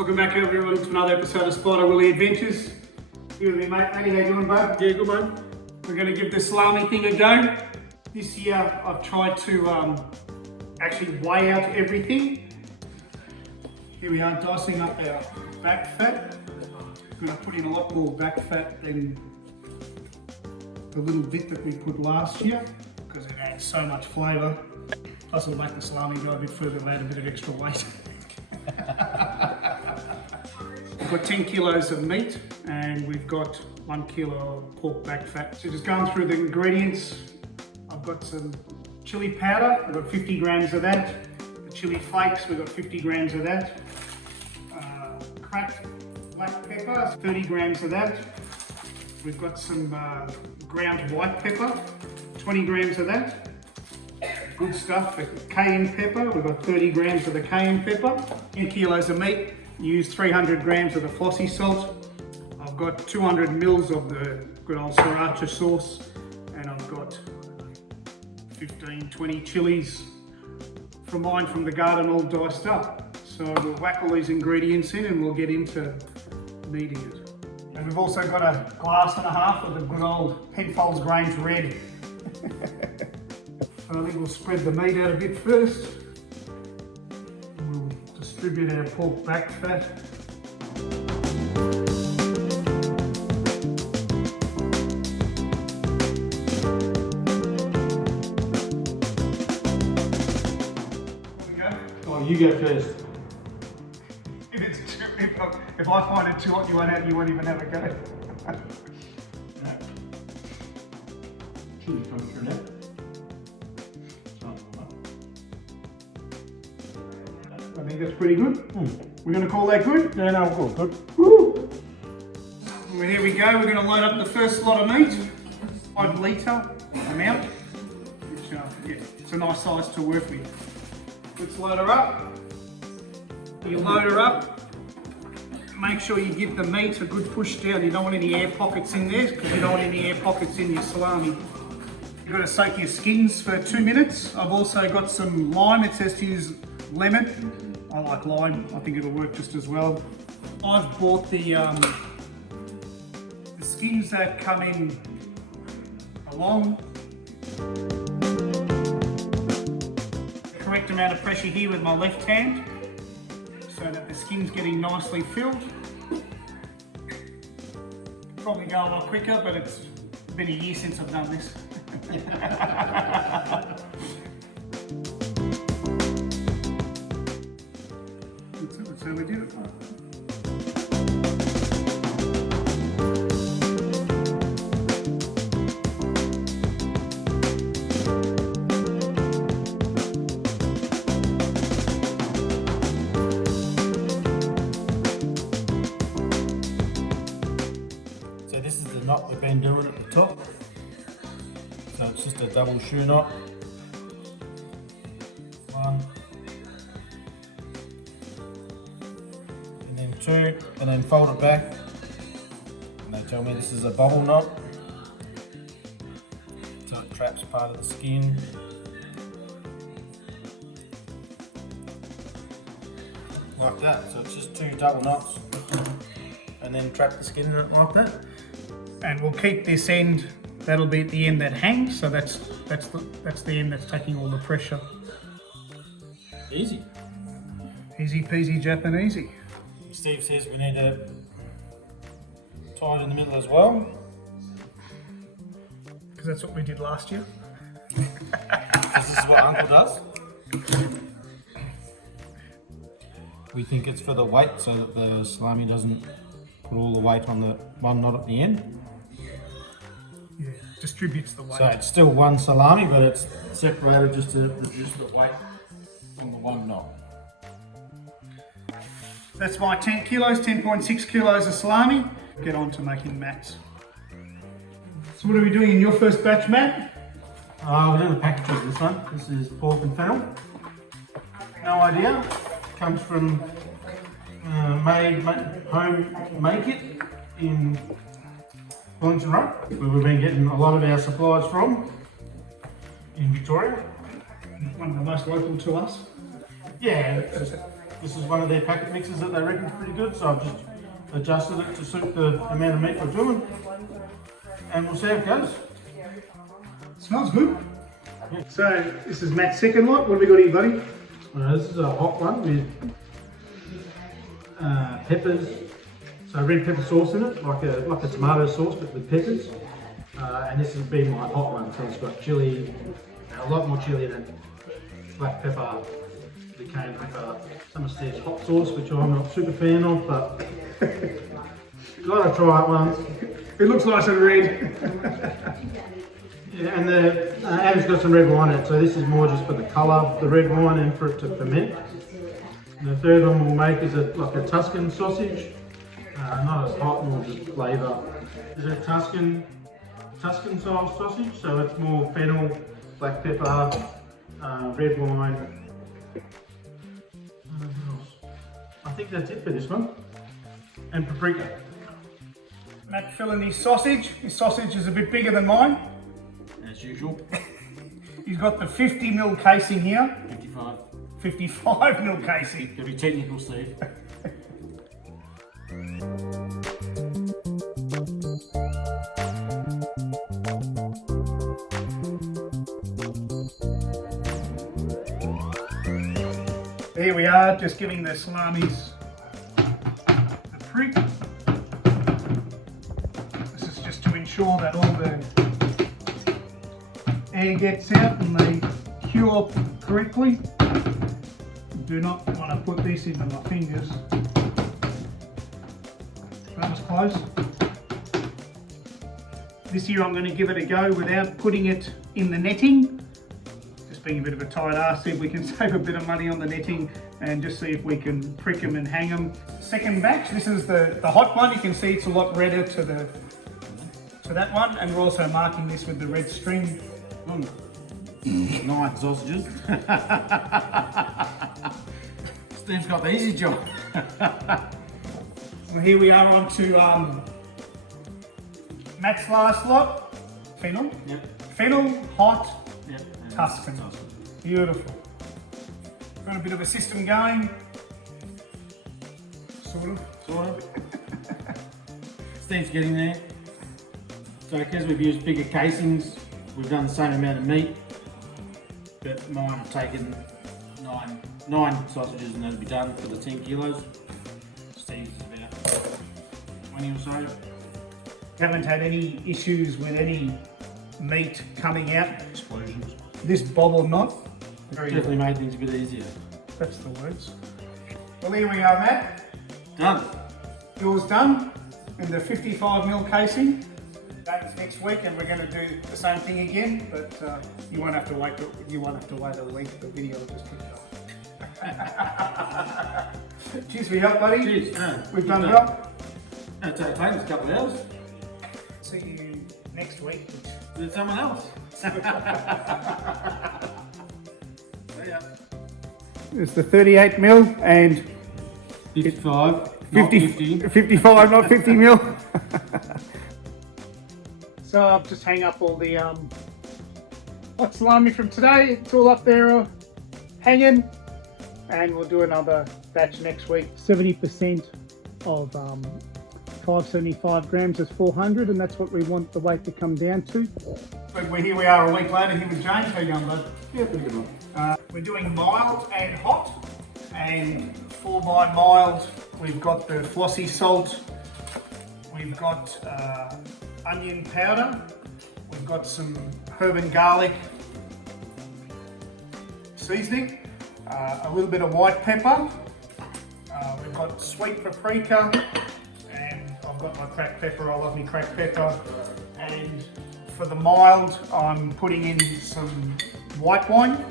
Welcome back everyone to another episode of Spider Willie Adventures. Here with me mate, how you doing bud? Yeah, good man. We're going to give the salami thing a go. This year I've tried to actually weigh out everything. Here we are dicing up our back fat. I'm going to put in a lot more back fat than the little bit that we put last year because it adds so much flavour. Plus it'll make the salami go a bit further and add a bit of extra weight. We've got 10 kilos of meat and we've got 1 kilo of pork back fat. So just going through the ingredients, I've got some chili powder, I've got 50 grams of that. The chili flakes, we've got 50 grams of that. Cracked black pepper, 30 grams of that. We've got some ground white pepper, 20 grams of that. Good stuff. The cayenne pepper, we've got 30 grams of the cayenne pepper. 10 kilos of meat, use 300 grams of the flossy salt. I've got 200 mils of the good old sriracha sauce, and I've got 15, 20 chilies from mine from the garden all diced up. So we'll whack all these ingredients in and we'll get into kneading it. And we've also got a glass and a half of the good old Penfolds Grange Red. So I think we'll spread the meat out a bit first. We'll distribute our pork back fat. Oh, you go first. If I find it too hot, you won't even have a go. No. Chili comes through now. I think that's pretty good. We're going to call that good? Yeah, no, good. Woo! Well, here we go. We're going to load up the first lot of meat. 5 litre amount. Which, yeah, it's a nice size to work with. Let's load her up. You load her up. Make sure you give the meat a good push down. You don't want any air pockets in there because you don't want any air pockets in your salami. You've got to soak your skins for 2 minutes. I've also got some lime. It says to use lemon. I like lime. I think it'll work just as well. I've bought the skins that come in along. Correct amount of pressure here with my left hand so that the skin's getting nicely filled. Probably go a lot quicker, but it's been a year since I've done this. That's how we do it. So this is the knot we've been doing at the top. So it's just a double shoe knot. 1. And then 2, and then fold it back. And they tell me this is a bubble knot. So it traps part of the skin. Like that. So it's just 2 double knots. And then trap the skin in it like that. And we'll keep this end, that'll be at the end that hangs, so that's the end that's taking all the pressure. Easy. Easy peasy Japanesey. Steve says we need to tie it in the middle as well. Because that's what we did last year. This is what Uncle does. We think it's for the weight so that the salami doesn't put all the weight on the one knot at the end. Yeah, distributes the weight. So it's still one salami, but it's separated just to reduce the weight on the one knot. That's my 10 kilos, 10.6 kilos of salami. Get on to making mats. So what are we doing in your first batch, Matt? We're doing a package of this one. This is pork and fennel. No idea. Comes from home make it in Wellington Road, where we've been getting a lot of our supplies from in Victoria. One of the most local to us. Yeah, it's just This is one of their packet mixes that they reckon is pretty good, so I've just adjusted it to suit the amount of meat we're doing. And we'll see how it goes. Smells good. Yeah. So this is Matt's second lot. What have we got here, buddy? This is a hot one with peppers. So red pepper sauce in it, like a tomato sauce but with peppers. And this has been my hot one, so it's got chili, a lot more chili than black pepper, the cayenne pepper. Some of Steve's hot sauce, which I'm not super fan of, but you gotta try it once. It looks nice and red. Yeah, and Adam's got some red wine in it, so this is more just for the colour of the red wine and for it to ferment. And the third one we'll make is like a Tuscan sausage. Not as hot, more just flavour. It's a Tuscan style sausage, so it's more fennel, black pepper, red wine. I think that's it for this one. And paprika. Matt filling his sausage. His sausage is a bit bigger than mine. As usual. He's got the 50mm casing here. 55. 55mm casing. Gotta be technical, Steve. Here we are, just giving the salamis a prick. This is just to ensure that all the air gets out and they cure correctly. Do not want to put this into my fingers. That was close. This year I'm going to give it a go without putting it in the netting. Just being a bit of a tight ass, see if we can save a bit of money on the netting and just see if we can prick them and hang them. Second batch, this is the hot one. You can see it's a lot redder to that one, and we're also marking this with the red string. 9 sausages. Steve's got the easy job. Well, here we are on to Matt's last lot. Fennel. Yep. Fennel, hot, Yep. Tuscan. Beautiful. Got a bit of a system going. Sort of. Steve's getting there. So because we've used bigger casings, we've done the same amount of meat, but mine have taken nine sausages and that'll be done for the 10 kilos. Steve's is about 20 or so. Haven't had any issues with any meat coming out. Explosions. This bob or not. Very Definitely made things a bit easier. That's the words. Well, here we are, Matt. Done. Yours done in the 55mm casing. Date's next week, and we're going to do the same thing again. But you won't have to wait. You won't have to wait a week. The video will just keep going. Cheers for your help, buddy. Cheers. We've done well. It's taken us a couple of hours. See you next week. With someone else. It's the 38mm and 55. 55, not 50mm. So I've just hang up all the hot salami from today. It's all up there hanging, and we'll do another batch next week. 70% of 575 grams is 400, and that's what we want the weight to come down to. But here we are a week later here with James. How you going, bud? Yeah, pretty good one. We're doing mild and hot, and for my mild we've got the flossy salt, we've got onion powder, we've got some herb and garlic seasoning, a little bit of white pepper, we've got sweet paprika, and I've got my cracked pepper. I love me cracked pepper. And for the mild, I'm putting in some white wine.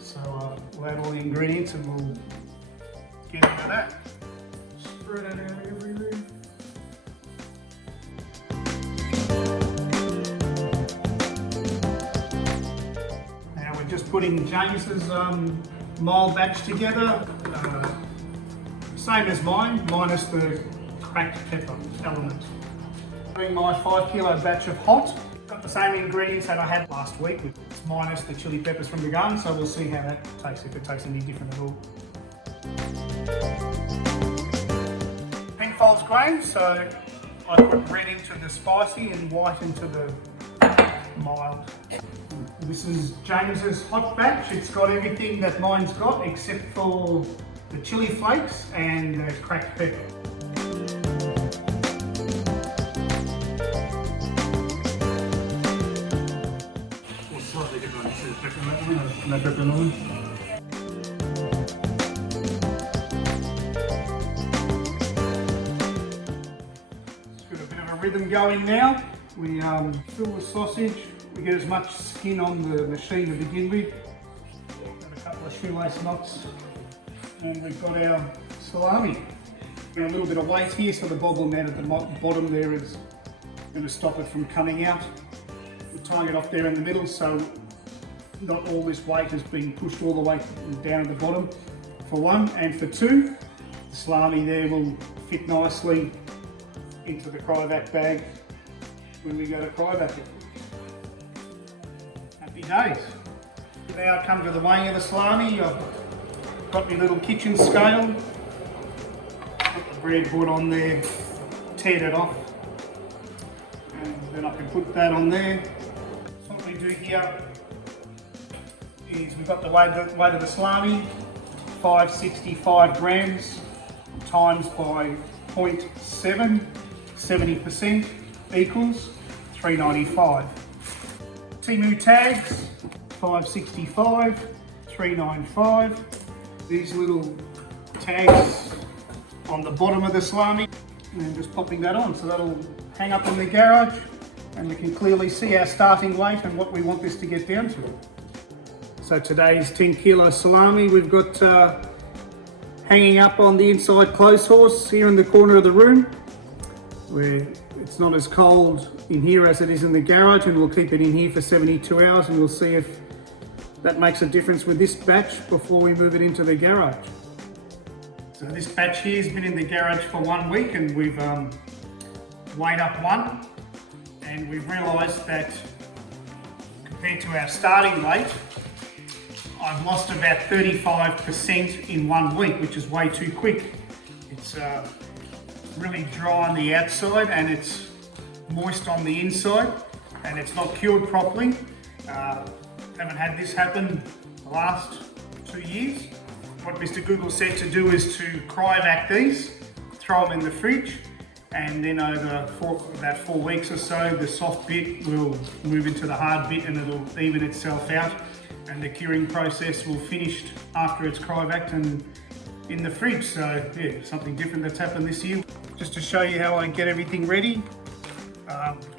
So we'll add all the ingredients and we'll get into that. Spread it out everywhere. Now we're just putting James's mild batch together. Same as mine, minus the cracked pepper element. Doing my 5 kilo batch of hot. Got the same ingredients that I had last week, it's minus the chili peppers from the garden, so we'll see how that tastes, if it tastes any different at all. Coles grain, so I put red into the spicy and white into the mild. This is James's hot batch. It's got everything that mine's got except for the chili flakes and the cracked pepper. Slightly different to peppermint, no peppermint. Rhythm going now. We fill the sausage. We get as much skin on the machine to begin with. Got a couple of shoelace knots, and we've got our salami. A little bit of weight here, so the bobble net at the bottom there is going to stop it from coming out. We're tying it off there in the middle, so not all this weight is being pushed all the way down at the bottom. For one, and for two, the salami there will fit nicely into the cryovac bag when we go to cryovac it. Happy days. Now I come to the weighing of the salami. I've got my little kitchen scale. Put the breadboard on there, teared it off, and then I can put that on there. So what we do here is we've got the weight of the salami, 565 grams times by 0.7. 70% equals 395. Timu tags, 565, 395. These little tags on the bottom of the salami, and then just popping that on. So that'll hang up in the garage, and we can clearly see our starting weight and what we want this to get down to. So today's 10 kilo salami we've got hanging up on the inside clothes horse here in the corner of the room, where it's not as cold in here as it is in the garage, and we'll keep it in here for 72 hours and we'll see if that makes a difference with this batch before we move it into the garage. So this batch here has been in the garage for 1 week, and we've weighed up one, and we've realised that compared to our starting weight, I've lost about 35% in 1 week, which is way too quick. It's really dry on the outside and it's moist on the inside, and it's not cured properly. Haven't had this happen the last 2 years. What Mr. Google said to do is to cryovac these, throw them in the fridge, and then over about 4 weeks or so, the soft bit will move into the hard bit and it'll even itself out, and the curing process will finish after it's cryovaced and in the fridge. So yeah, something different that's happened this year. Just to show you how I get everything ready.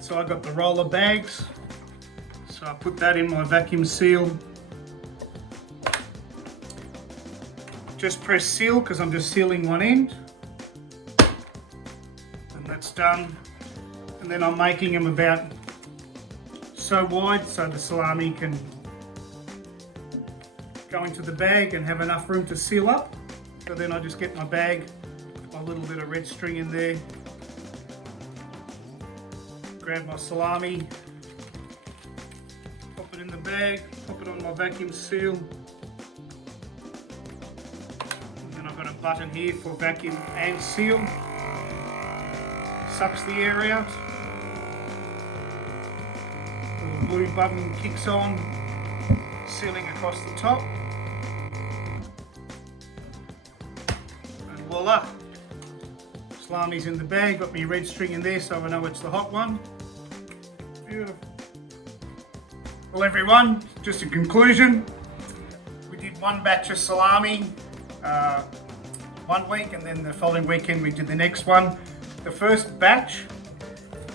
So I got the roller bags. So I put that in my vacuum seal. Just press seal because I'm just sealing one end. And that's done. And then I'm making them about so wide so the salami can go into the bag and have enough room to seal up. So then I just get my bag, a little bit of red string in there, grab my salami, pop it in the bag, pop it on my vacuum seal, and then I've got a button here for vacuum and seal, sucks the air out, the blue button kicks on, sealing across the top. Voila! Salami's in the bag, got my red string in there so I know it's the hot one. Beautiful. Well everyone, just a conclusion. We did one batch of salami 1 week, and then the following weekend we did the next one. The first batch,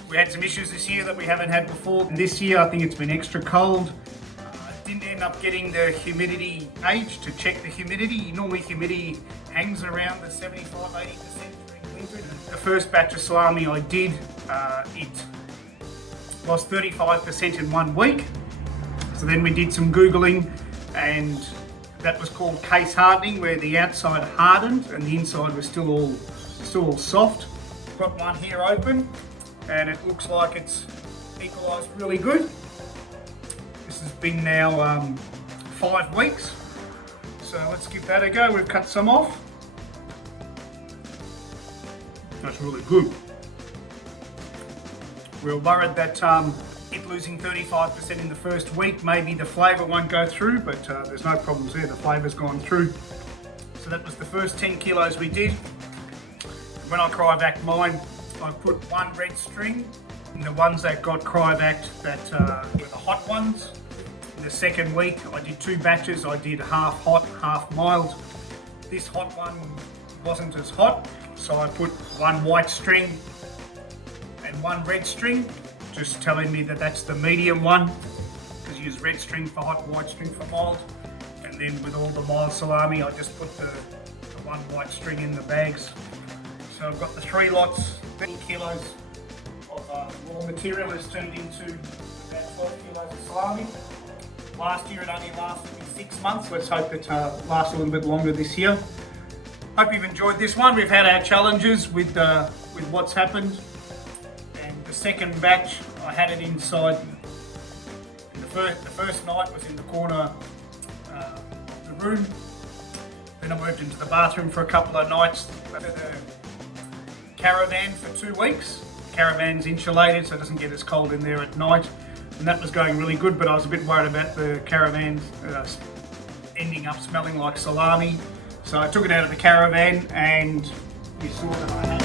we had some issues this year that we haven't had before. And this year I think it's been extra cold. Didn't end up getting the humidity gauge to check the humidity. Normally humidity hangs around the 75-80% during winter. The first batch of salami I did, it lost 35% in 1 week. So then we did some Googling, and that was called case hardening, where the outside hardened and the inside was still all soft. Got one here open and it looks like it's equalised really good. This has been now 5 weeks, so let's give that a go. We've cut some off. That's really good. We were worried that it losing 35% in the first week, maybe the flavour won't go through, but there's no problems there. The flavour's gone through. So that was the first 10 kilos we did. When I cryovac mine, I put one red string. And the ones that got cryovac that were the hot ones. In the second week, I did 2 batches. I did half hot, half mild. This hot one wasn't as hot, so I put one white string and one red string, just telling me that that's the medium one, because you use red string for hot, white string for mild. And then with all the mild salami, I just put the one white string in the bags. So I've got the 3 lots, 10 kilos of raw material has turned into about 12 kilos of salami. Last year it only lasted me 6 months. Let's hope it lasts a little bit longer this year. Hope you've enjoyed this one. We've had our challenges with what's happened. And the second batch, I had it inside. The first night was in the corner of the room. Then I moved into the bathroom for a couple of nights. I had a caravan for 2 weeks. The caravan's insulated, so it doesn't get as cold in there at night. And that was going really good, but I was a bit worried about the caravan ending up smelling like salami. So I took it out of the caravan, and you saw that I had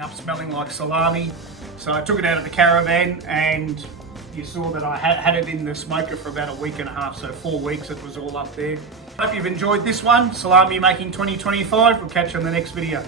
up smelling like salami. So I took it out of the caravan, and you saw that I had it in the smoker for about a week and a half, so 4 weeks it was all up there. Hope you've enjoyed this one, Salami Making 2025. We'll catch you on the next video.